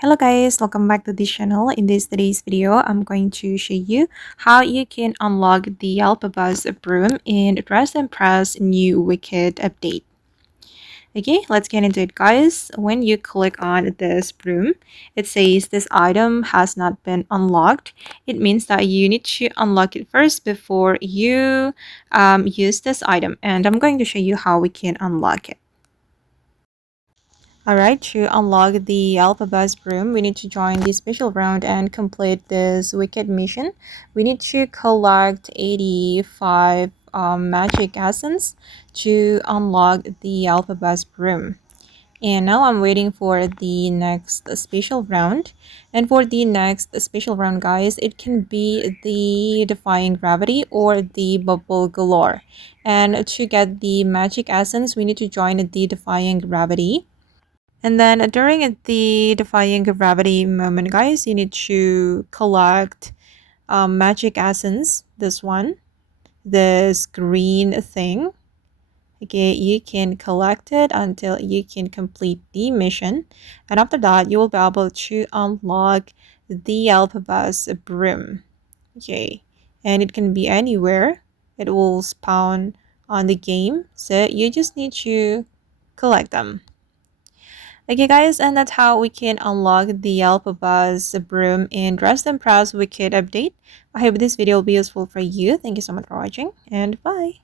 Hello guys, welcome back to this channel. In today's video, I'm going to show you how you can unlock the Elphaba's Broom in Dress and Press new Wicked update. Okay, let's get into it guys. When you click on this broom, it says this item has not been unlocked. It means that you need to unlock it first before you use this item, and I'm going to show you how we can unlock it. Alright, to unlock the Elphaba's Broom, we need to join the special round and complete this wicked mission. We need to collect 85 magic essence to unlock the Elphaba's Broom. And now I'm waiting for the next special round. And for the next special round, guys, it can be the Defying Gravity or the Bubble Galore. And to get the magic essence, we need to join the Defying Gravity. And then during the Defying Gravity moment, guys, you need to collect magic essence. This one, this green thing. Okay, you can collect it until you can complete the mission. And after that, you will be able to unlock the Elphaba's Broom. Okay, and it can be anywhere. It will spawn on the game. So you just need to collect them. Okay guys, and that's how we can unlock the Elphaba's Broom in Dress and Press Wicked update. I hope this video will be useful for you. Thank you so much for watching, and bye!